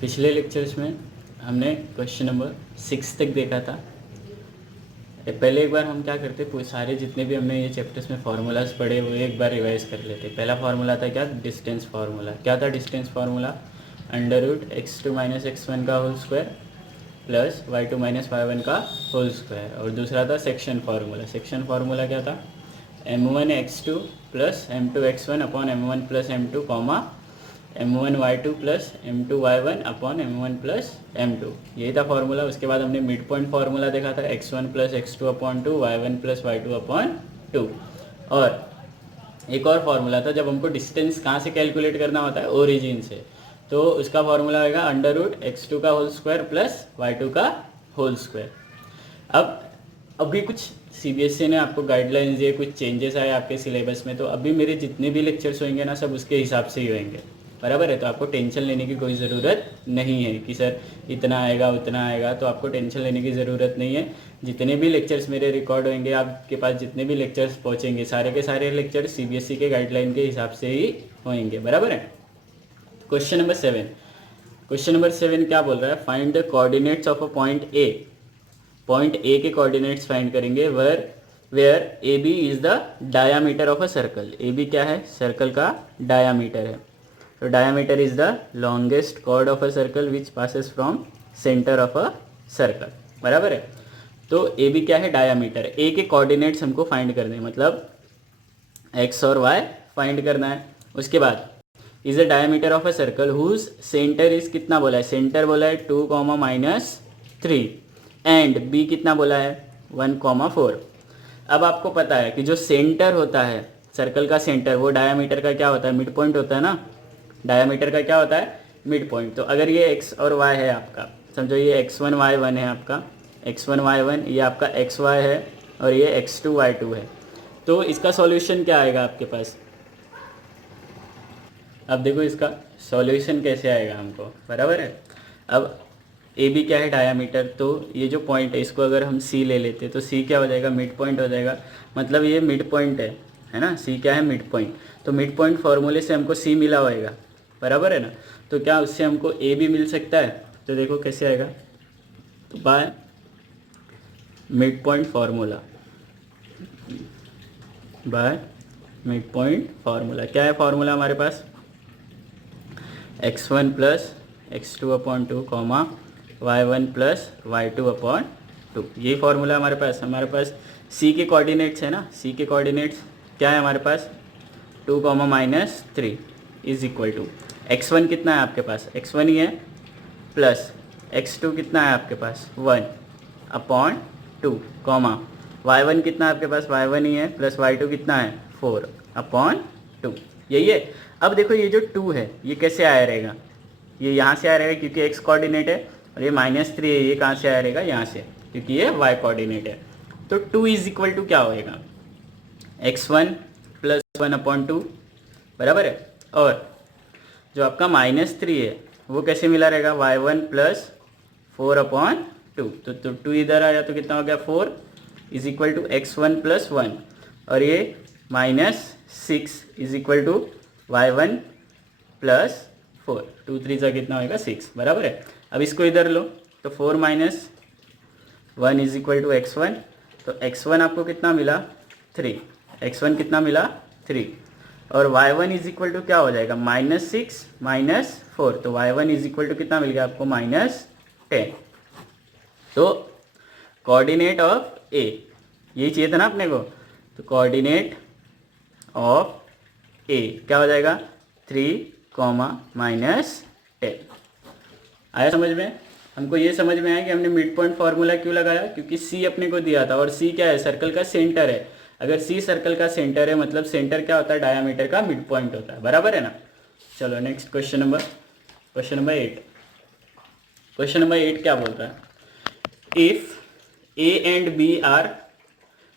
पिछले लेक्चर्स में हमने क्वेश्चन नंबर 6 तक देखा था। पहले एक बार हम क्या करते, सारे जितने भी हमने ये चैप्टर्स में फार्मूलाज पढ़े वो एक बार रिवाइज कर लेते। पहला फार्मूला था क्या, डिस्टेंस फार्मूला। क्या था डिस्टेंस फार्मूला? √x2 - x1 का whole square plus y2 - y1 का होल स्क्वायर। और दूसरा था सेक्शन फार्मूला। सेक्शन फार्मूला क्या था? m1x2 plus m2x1 upon m1 plus m2 comma m1y2 plus m2y1 upon m1 plus m2, यही था फार्मूला। उसके बाद हमने मिड पॉइंट फार्मूला देखा था, x1 plus x2 upon 2, y1 plus y2 upon 2। और एक और फार्मूला था जब हमको डिस्टेंस कहाँ से कैलकुलेट करना होता है, ओरिजिन से, तो उसका फार्मूला होगा √x2 का होल स्क्वायर प्लस y2 का होल स्क्वायर। अब अभी कुछ सीबीएसई ने आपको गाइडलाइंस दिए, कुछ चेंजेस आए आपके सिलेबस में, तो अभी मेरे जितने भी लेक्चर्स होंगे ना सब उसके हिसाब से ही होंगे, बराबर है। तो आपको टेंशन लेने की कोई ज़रूरत नहीं है कि सर इतना आएगा उतना आएगा, तो आपको टेंशन लेने की ज़रूरत नहीं है। जितने भी लेक्चर्स मेरे रिकॉर्ड होंगे, आपके पास जितने भी लेक्चर्स पहुँचेंगे, सारे के सारे लेक्चर्स सीबीएसई के गाइडलाइन के हिसाब से ही होंगे, बराबर है। क्वेश्चन नंबर 7, क्वेश्चन नंबर 7 क्या बोल रहा है? Find the coordinates of a point A. Point A के कोऑर्डिनेट्स फाइंड करेंगे। Where A B is the diameter of a circle. A B क्या है? सर्कल का डायामीटर है। तो diameter is the longest chord of a circle which passes from centre of a circle, बराबर है। तो ए बी क्या है? डायामीटर। ए के कोऑर्डिनेट्स हमको फाइंड करने, मतलब एक्स और वाई फाइंड करना है। उसके बाद is a diameter of a circle whose centre is, कितना बोला है? सेंटर बोला है 2, -3 एंड बी कितना बोला है? 1, 4। अब आपको पता है कि जो सेंटर होता है सर्कल का सेंटर, वो डायमीटर का क्या होता है? मिड पॉइंट होता है ना। डायमीटर का क्या होता है? Mid point. तो अगर ये एक्स और वाई है आपका, समझो ये x1 y1 है आपका, x1 y1, ये आपका xy है और ये x2 y2 है, तो इसका सॉल्यूशन क्या आएगा आपके पास? अब देखो इसका सॉल्यूशन कैसे आएगा हमको, बराबर है। अब ए बी क्या है? डायामीटर। तो ये जो पॉइंट है इसको अगर हम सी ले लेते तो सी क्या हो जाएगा? मिड पॉइंट हो जाएगा। मतलब ये मिड पॉइंट है ना। सी क्या है? Mid point. तो मिड पॉइंट फार्मूले से हमको सी मिला होएगा, बराबर है ना। तो क्या उससे हमको ए भी मिल सकता है? तो देखो कैसे आएगा, तो by mid point formula, by mid point formula. क्या है फार्मूला हमारे पास? x1 plus x2 upon 2 comma y1 plus y2 upon 2, यही फार्मूला हमारे पास c के कोऑर्डिनेट्स है ना। c के कोऑर्डिनेट्स क्या है हमारे पास? 2, -3 इज इक्वल टू x1 कितना है आपके पास? x1 ही है, प्लस x2 कितना है आपके पास? 1 अपॉन 2 कॉमा y1 कितना है आपके पास? y1 ही है, प्लस y2 कितना है? 4 अपॉन 2, यही है। अब देखो ये जो 2 है ये कैसे आया रहेगा? ये यहाँ से आया रहेगा क्योंकि x कोऑर्डिनेट है, और ये -3 है, ये कहाँ से आया रहेगा? यहाँ से, क्योंकि ये y कोऑर्डिनेट है। तो 2 इज इक्वल टू क्या होएगा? x1 प्लस 1 अपॉन 2, बराबर है। और जो आपका -3 है वो कैसे मिला रहेगा? y1 plus 4 upon 2। तो 2 इधर आया तो कितना हो गया? 4 is equal to x1 plus 1, और ये -6 is equal to y1 plus 4। 2 3 सा कितना होगा? 6, बराबर है। अब इसको इधर लो तो 4 - 1 इज इक्वल टू x1। तो x1 आपको कितना मिला? 3। x1 कितना मिला? 3। और y1 इज इक्वल टू क्या हो जाएगा? -6 - 4। तो y1 इज इक्वल टू कितना मिल गया आपको? -10। तो कोऑर्डिनेट ऑफ ए, यही चाहिए था ना अपने को। तो कोऑर्डिनेट ऑफ ए क्या हो जाएगा? 3, -10। आया समझ में? हमको ये समझ में आया कि हमने मिड पॉइंट फार्मूला क्यों लगाया, क्योंकि सी अपने को दिया था, और सी क्या है? सर्कल का सेंटर है। अगर सी सर्कल का सेंटर है मतलब सेंटर क्या होता है? डायमीटर का मिड पॉइंट होता है, बराबर है ना। चलो next question number 8। Question number 8 क्या बोल रहा है? If A and B are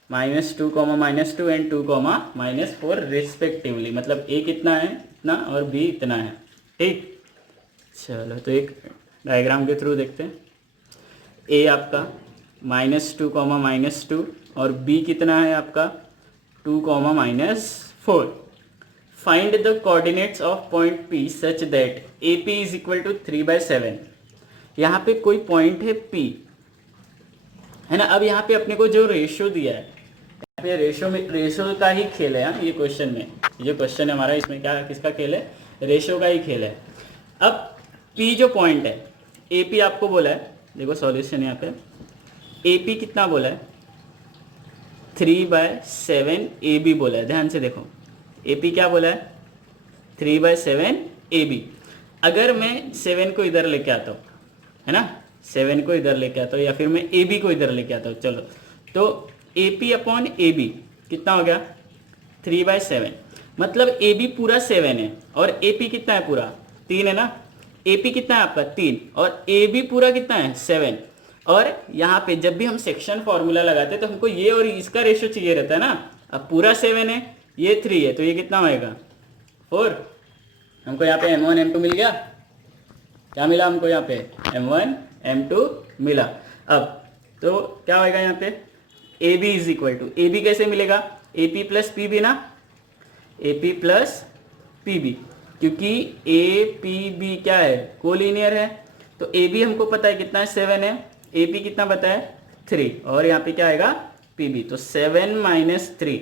-2, -2 and 2, -4 respectively, मतलब ए कितना है? इतना, और बी इतना है, ठीक। चलो तो एक डायग्राम के थ्रू देखते हैं। ए आपका -2, -2, और बी कितना है आपका? 2, -4। Find the coordinates of point P such that AP is equal to 3/7। यहाँ पे कोई पॉइंट है P, है ना। अब यहाँ पे अपने को जो रेशियो दिया है, यहाँ पे रेशियो का ही खेल है। ये क्वेश्चन में, ये क्वेश्चन है हमारा, इसमें क्या किसका खेल है, रेशियो का ही खेल है। अब P जो पॉइंट है, AP आपको बोला है, देखो सॉल्यूशन यहाँ पे, AP कितना बोला है 3/7 AB बोला है, ध्यान से देखो। AP क्या बोला है 3/7 AB। अगर मैं 7 को इधर लेके आता हूँ, है ना, 7 को इधर लेके आता हूँ, या फिर मैं AB को इधर लेके आता हूँ, चलो, तो AP अपॉन AB कितना हो गया 3/7। मतलब AB पूरा 7 है और AP कितना है पूरा 3 है ना। AP कितना है आपका 3 और AB पूरा कितना है 7। और यहाँ पे जब भी हम सेक्शन फॉर्मूला लगाते हैं तो हमको ये और इसका रेशियो चाहिए रहता है ना। अब पूरा 7 है, ये 3 है, तो ये कितना होएगा 4। हमको यहाँ पे M1 M2 मिल गया। क्या मिला हमको यहाँ पे M1 M2 मिला। अब तो क्या होएगा यहाँ पे AB is equal to, AB कैसे मिलेगा AP प्लस PB ना, AP प्लस PB, क्योंकि APB क्या है कोलिनियर है। तो AB हमको पता है कितना है 7 है, AP कितना पता है 3, और यहाँ पे क्या आएगा PB। तो 7 minus 3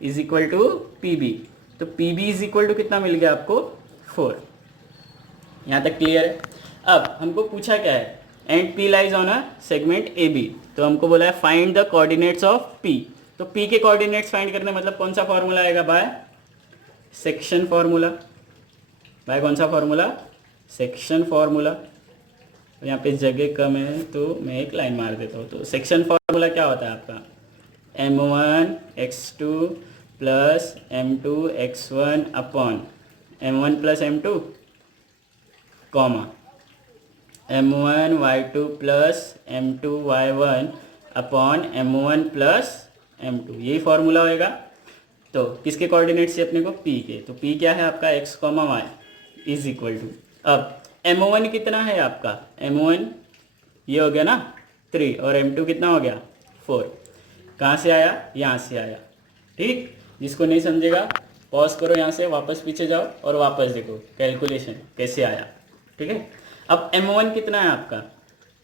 is equal to PB। तो PB इज इक्वल टू कितना मिल गया आपको 4। यहाँ तक क्लियर है। अब हमको पूछा क्या है, and P lies on a segment AB। तो हमको बोला है find the coordinates of P। तो P के कोऑर्डिनेट्स फाइंड करने मतलब कौन सा फॉर्मूला आएगा, बाय सेक्शन फॉर्मूला। बाय कौन सा फॉर्मूला, सेक्शन फॉर्मूला। यहाँ पे जगह कम है तो मैं एक लाइन मार देता हूँ। तो सेक्शन फॉर्मूला क्या होता है आपका M1 x2 plus M2 x1 upon M1 plus M2 comma M1 y2 plus M2 y1 upon M1 plus M2, यही फॉर्मूला होएगा। तो किसके कोऑर्डिनेट्स से अपने को P के, तो P क्या है आपका x, y is equal to, अब M1 कितना है आपका, M1 ये हो गया ना 3 और M2 कितना हो गया 4। कहाँ से आया, यहाँ से आया। ठीक, जिसको नहीं समझेगा पॉज करो, यहाँ से वापस पीछे जाओ और वापस देखो कैलकुलेशन कैसे आया। ठीक है, अब M1 कितना है आपका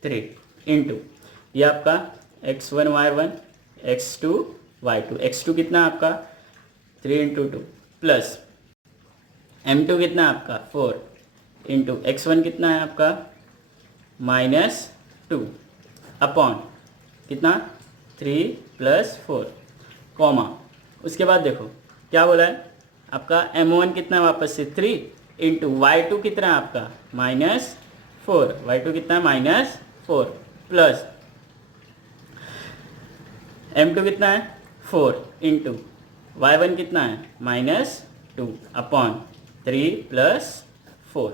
3 इंटू ये आपका x1 y1 x2 y2, x2 कितना है आपका 3 इंटू 2 प्लस M2 कितना है आपका 4 इंटू x1 कितना है आपका -2 अपॉन कितना 3 प्लस 4 कॉमा, उसके बाद देखो क्या बोला है आपका M1 कितना है वापस से 3 इंटू y2 कितना है आपका -4, y2 कितना है -4 प्लस M2 कितना है 4 इंटू y1 कितना है -2 upon 3 plus 4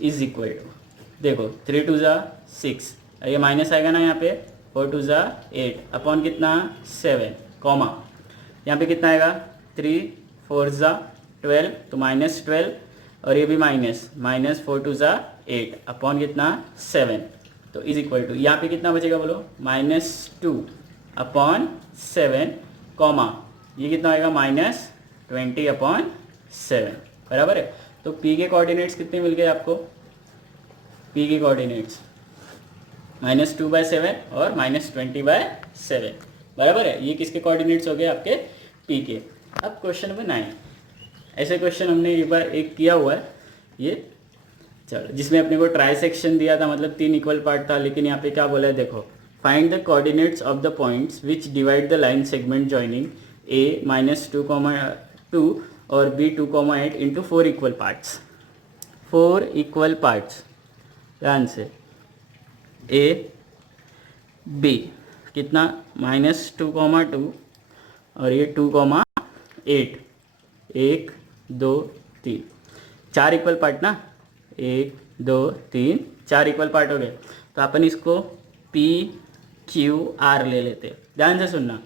is equal to, देखो 3 2 ज़ा 6, ये माइनस आएगा ना यहाँ पे, 4 2 ज़ा 8 अपॉन कितना 7 कॉमा, यहाँ पे कितना आएगा 3 4 ज़ा 12 तो -12 और ये भी माइनस 4 2 ज़ा 8 अपॉन कितना 7, तो इज इक्वल टू यहाँ पे कितना बचेगा बोलो -2 अपॉन 7 कॉमा ये कितना आएगा -20 अपॉन 7, बराबर है। तो P के कोऑर्डिनेट्स कितने मिल गए आपको, P के कोऑर्डिनेट्स -2/7 और -20/7, बराबर है। ये किसके कोऑर्डिनेट्स हो गए आपके P के। अब क्वेश्चन नंबर 9, ऐसे क्वेश्चन हमने एक बार एक किया हुआ है ये, चलो, जिसमें अपने को ट्राई सेक्शन दिया था, मतलब 3 इक्वल पार्ट था, लेकिन यहाँ पे क्या बोला है देखो, find the coordinates of the points which divide the line segment joining A -2, और B 2,8 into 4 equal parts, 4 equal parts, ध्यान से A B कितना -2,2 और ये 2,8, 1 2 3 4 इक्वल पार्ट ना, 1 2 3 4 इक्वल पार्ट हो गए। तो अपन इसको P Q R ले लेते, ध्यान से सुनना,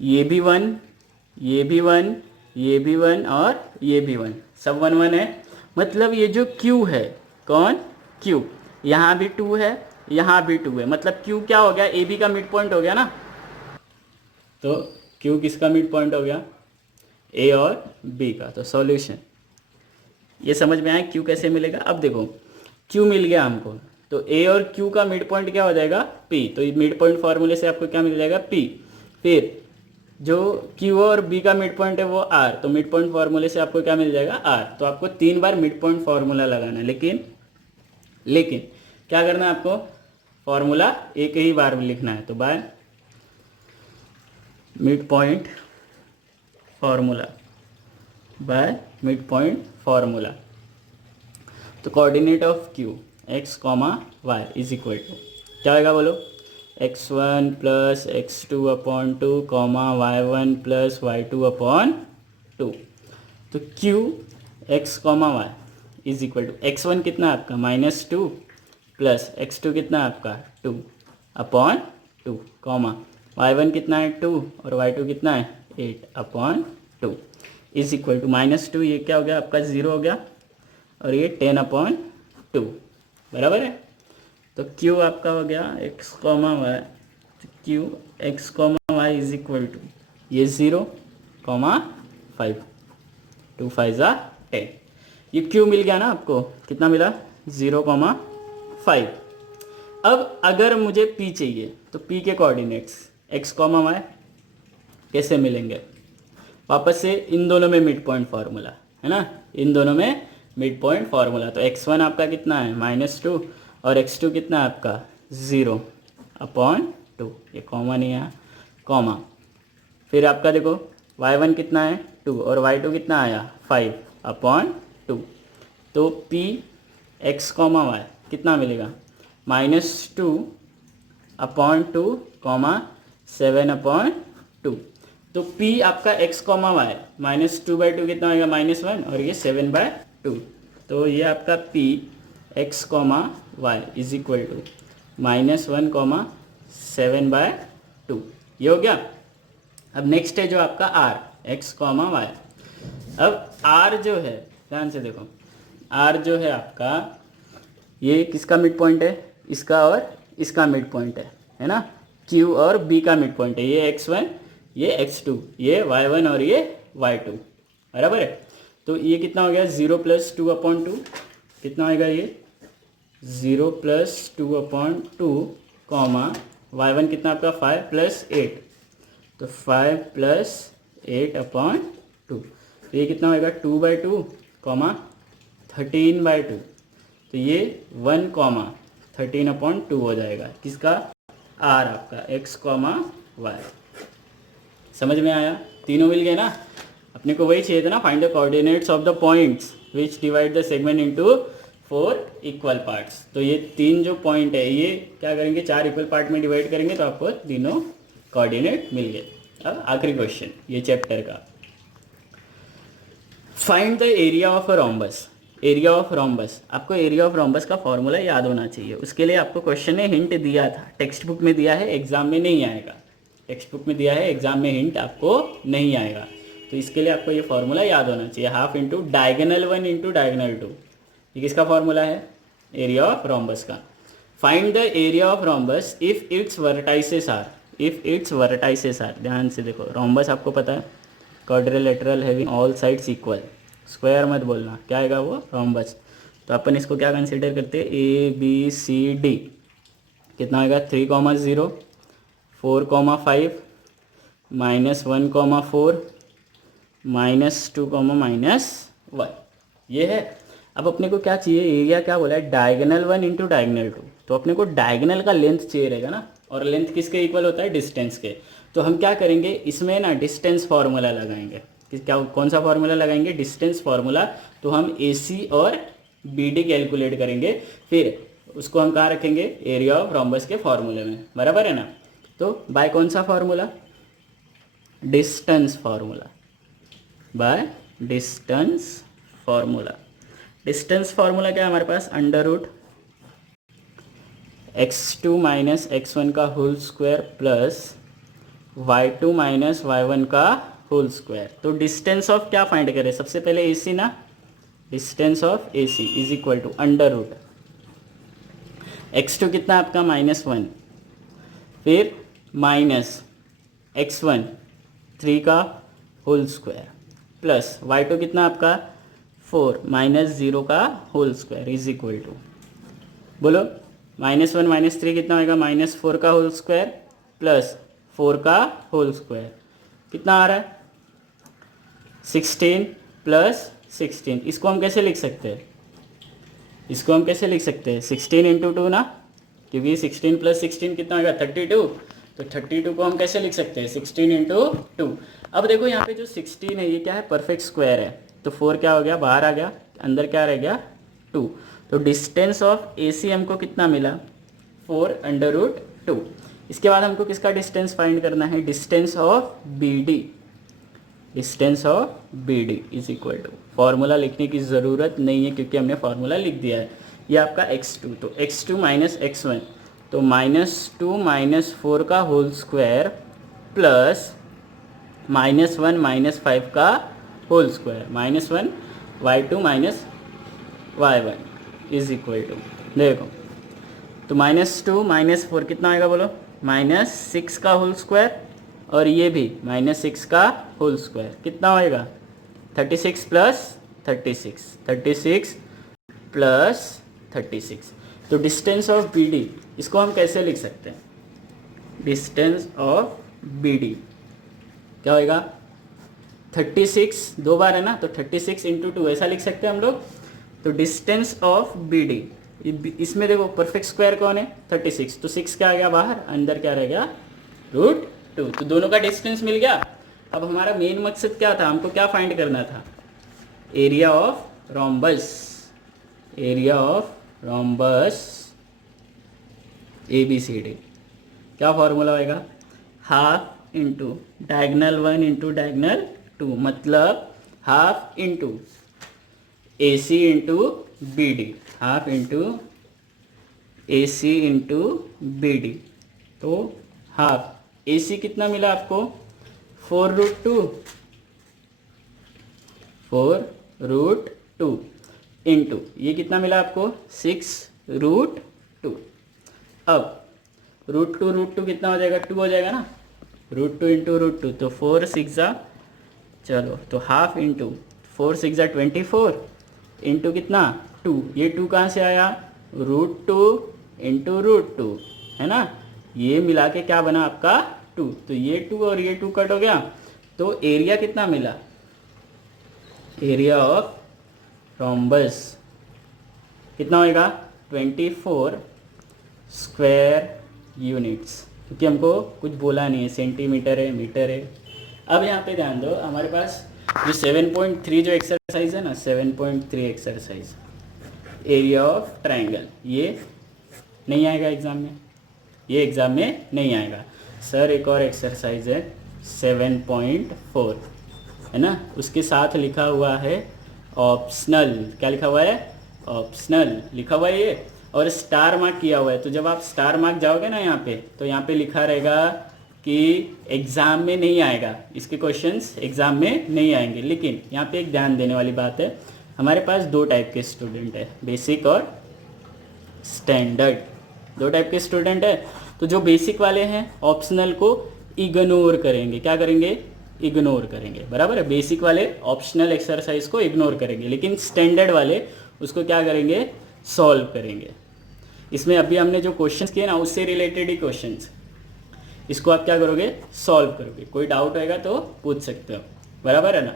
ये भी 1 ये भी 1 ये भी 1 और ये भी 1, सब 1 1 है। मतलब ये जो Q है, कौन Q, यहाँ भी 2 है यहाँ भी 2 है, मतलब Q क्या हो गया AB का मिड पॉइंट हो गया ना। तो Q किसका मिड पॉइंट हो गया, ए और बी का। तो सॉल्यूशन ये समझ में आया क्यू कैसे मिलेगा। अब देखो क्यू मिल गया हमको, तो ए और क्यू का मिड पॉइंट क्या हो जाएगा पी, तो मिड पॉइंट फार्मूले से आपको क्या मिल जाएगा पी। फिर जो क्यू और बी का मिड पॉइंट है वो आर, तो मिड पॉइंट फार्मूले से आपको क्या मिल जाएगा आर। तो आपको 3 बार मिड पॉइंट फार्मूला लगाना है, लेकिन क्या करना है आपको, फार्मूला एक ही बार में लिखना है। तो by mid point formula, by mid point formula, तो coordinate of Q X comma Y is equal to क्या होगा बोलो, x1 plus x2 upon 2 comma y1 plus y2 upon 2। तो q x comma Y is equal to x1 कितना है आपका -2 plus x2 कितना है आपका 2 अपॉन 2 कॉमा y1 कितना है 2 और y2 कितना है 8 अपॉन 2 इज इक्वल टू -2, ये क्या हो गया आपका 0 हो गया, और ये 10 अपॉन 2 बराबर है। तो q आपका हो गया x कॉमा वाई, तो q x comma Y is equal to ये 0 कॉमा 5, 2 5 ज़ा 10। ये q मिल गया ना आपको, कितना मिला 0 कॉमा 5। अब अगर मुझे p चाहिए तो p के कोऑर्डिनेट्स x कॉमा वाई कैसे मिलेंगे, वापस से इन दोनों में मिड पॉइंट फार्मूला है ना, इन दोनों में मिड पॉइंट फार्मूला। तो x1 आपका कितना है -2 और x2 कितना है आपका 0 अपॉन 2, ये कॉमा नहीं है कॉमा। फिर आपका देखो y1 कितना है 2 और y2 कितना आया 5 अपॉन 2। तो p x कॉमा वाई कितना मिलेगा -2 अपॉन 2 कॉमा 7 अपॉन 2। तो p आपका x कॉमा वाई -2/2 कितना होगा -1 और ये 7/2। तो ये आपका p x comma Y is equal to -1 comma 7/2, ये हो गया। अब नेक्स्ट है जो आपका r x कॉमा वाई। अब r जो है ध्यान से देखो, r जो है आपका ये किसका मिड पॉइंट है, इसका और इसका मिड पॉइंट है ना, q और b का मिड पॉइंट है, ये x1 ये x2 ये y1 और ये y2 बराबर है। तो ये कितना हो गया 0 + 2 अपॉन 2, कितना होगा ये 0 + 2 अपॉन 2 कॉमा y1 कितना आपका 5 + 8, तो 5 + 8 अपॉन 2। तो ये कितना होगा 2/2 कॉमा 13/2, तो ये 1 कॉमा 13 अपॉन 2 हो जाएगा किसका r आपका x कॉमा वाई। समझ में आया, तीनों मिल गए ना। अपने को वही चाहिए था ना, find the coordinates of the points which divide the segment into 4 equal parts. तो ये 3 जो पॉइंट है ये क्या करेंगे 4 इक्वल पार्ट में डिवाइड करेंगे, तो आपको तीनों कोऑर्डिनेट मिल गए। अब आखिरी क्वेश्चन ये चैप्टर का, find the area of a rhombus. Area of rhombus, आपको एरिया ऑफ रोम्बस का फॉर्मूला याद होना चाहिए। उसके लिए आपको क्वेश्चन ने हिंट दिया था, टेक्स्ट बुक में दिया है, एग्जाम में नहीं आएगा। टेक्स्ट बुक में दिया है, एग्जाम में हिंट आपको नहीं आएगा। तो इसके लिए आपको ये फार्मूला याद होना चाहिए, half into diagonal 1 into diagonal 2। ये किसका फार्मूला है, एरिया ऑफ रोम्बस का। Find the area of rhombus if its vertices are, if its vertices are. ध्यान से देखो, रोम्बस आपको पता है quadrilateral having all sides equal, square मत बोलना, क्या आएगा वो रोम्बस। तो अपन इसको क्या कंसीडर करते हैं ABCD, कितना आएगा 3,0 4,5 -1,4 -2, -1, ये है। अब अपने को क्या चाहिए, एरिया क्या बोला है डायगनल 1 इंटू डायगनल 2। तो अपने को डायगनल का लेंथ चाहिए रहेगा ना, और लेंथ किसके इक्वल होता है डिस्टेंस के। तो हम क्या करेंगे इसमें ना डिस्टेंस फार्मूला लगाएंगे। क्या कौन सा फार्मूला लगाएंगे, डिस्टेंस फार्मूला। तो हम AC और BD कैलकुलेट करेंगे, फिर उसको हम कहाँ रखेंगे एरिया ऑफ रोम्बस के फार्मूले में, बराबर है ना। तो बाय कौन सा formula, distance formula, by distance formula. Distance formula क्या है हमारे पास, √x2 - x1 का whole square plus y2 - y1 का होल स्क्वायर। तो डिस्टेंस ऑफ क्या फाइंड करें, सबसे पहले AC ना, distance of AC is equal to √x2 कितना आपका -1, फिर -x1 3 का होल स्क्वायर प्लस y2 कितना आपका 4 माइनस 0 का whole square is equal to, बोलो -1 -3 कितना होगा, -4 का होल स्क्वायर प्लस 4 का होल स्क्वायर कितना आ रहा है 16 प्लस 16। इसको हम कैसे लिख सकते हैं, इसको हम कैसे लिख सकते हैं 16 इंटू 2 ना, क्योंकि 16 प्लस 16 कितना होगा 32। तो 32 को हम कैसे लिख सकते हैं 16 इंटू 2। अब देखो यहाँ पे जो 16 है ये क्या है, परफेक्ट स्क्वायर है, तो 4 क्या हो गया बाहर आ गया, अंदर क्या रह गया 2। तो डिस्टेंस ऑफ AC हमको कितना मिला 4√2। इसके बाद हमको किसका डिस्टेंस फाइंड करना है, distance of BD, distance of BD is equal to, formula लिखने की ज़रूरत नहीं है क्योंकि हमने फार्मूला लिख दिया है। ये आपका x2, तो x2 माइनस x1, तो -2 -4 का होल स्क्वायर प्लस -1 -5 का whole square, -1 y2 minus y1 is equal to, देखो तो -2 -4 कितना आएगा बोलो, -6 का होल स्क्वायर, और ये भी -6 का होल स्क्वायर कितना होएगा 36 प्लस 36, 36 प्लस 36। तो डिस्टेंस ऑफ BD इसको हम कैसे लिख सकते हैं, डिस्टेंस ऑफ BD क्या होएगा 36 दो बार है ना, तो 36 इंटू 2 ऐसा लिख सकते हैं हम लोग। तो डिस्टेंस ऑफ BD, इसमें देखो परफेक्ट स्क्वायर कौन है 36, तो 6 क्या आ गया बाहर, अंदर क्या रह गया √2। तो दोनों का डिस्टेंस मिल गया। अब हमारा मेन मकसद क्या था, हमको क्या फाइंड करना था, area of rhombus, area of rhombus ABCD। क्या फॉर्मूला होएगा, half into diagonal 1 into diagonal 2, मतलब half into AC into BD, half into AC into BD। तो हाफ AC कितना मिला आपको 4√2, 4√2 इंटू ये कितना मिला आपको 6√2। अब √2 कितना हो जाएगा 2 हो जाएगा ना, √2 इंटू √2, तो 4 6 चलो तो हाफ इंटू 4 6 24 इंटू कितना 2, ये 2 कहाँ से आया √2 इंटू √2 है ना, ये मिला के क्या बना आपका 2। तो ये 2 और ये 2 कट हो गया, तो एरिया कितना मिला, एरिया ऑफ रोम्बस कितना होएगा 24 स्क्वायर यूनिट्स, क्योंकि हमको कुछ बोला नहीं है, सेंटीमीटर है मीटर है। अब यहाँ पे ध्यान दो, हमारे पास जो 7.3 जो एक्सरसाइज है ना, 7.3 एक्सरसाइज एरिया ऑफ ट्रायंगल, ये नहीं आएगा एग्ज़ाम में, ये एग्ज़ाम में नहीं आएगा सर। एक और एक्सरसाइज है 7.4 है ना, उसके साथ लिखा हुआ है ऑप्शनल, क्या लिखा हुआ है ऑप्शनल लिखा हुआ है ये, और स्टार मार्क किया हुआ है। तो जब आप स्टार मार्क जाओगे ना यहाँ पे, तो यहाँ पे लिखा रहेगा कि एग्ज़ाम में नहीं आएगा, इसके क्वेश्चंस एग्ज़ाम में नहीं आएंगे। लेकिन यहाँ पे एक ध्यान देने वाली बात है, हमारे पास दो टाइप के स्टूडेंट है, बेसिक और स्टैंडर्ड, दो टाइप के स्टूडेंट है। तो जो बेसिक वाले हैं ऑप्शनल को इग्नोर करेंगे, क्या करेंगे इग्नोर करेंगे, बराबर है। बेसिक वाले ऑप्शनल एक्सरसाइज को इग्नोर करेंगे, लेकिन स्टैंडर्ड वाले उसको क्या करेंगे सॉल्व करेंगे। इसमें अभी हमने जो क्वेश्चंस किए ना उससे रिलेटेड ही क्वेश्चंस, इसको आप क्या करोगे सॉल्व करोगे। कोई डाउट होएगा तो पूछ सकते हो, बराबर है ना।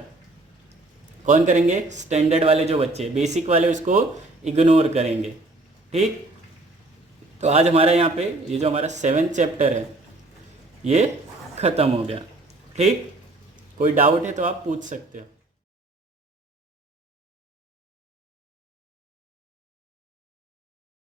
कौन करेंगे स्टैंडर्ड वाले जो बच्चे, बेसिक वाले उसको इग्नोर करेंगे, ठीक। तो आज हमारा यहाँ पे ये जो हमारा 7th चैप्टर है ये ख़त्म हो गया, ठीक। कोई डाउट है तो आप पूछ सकते हो।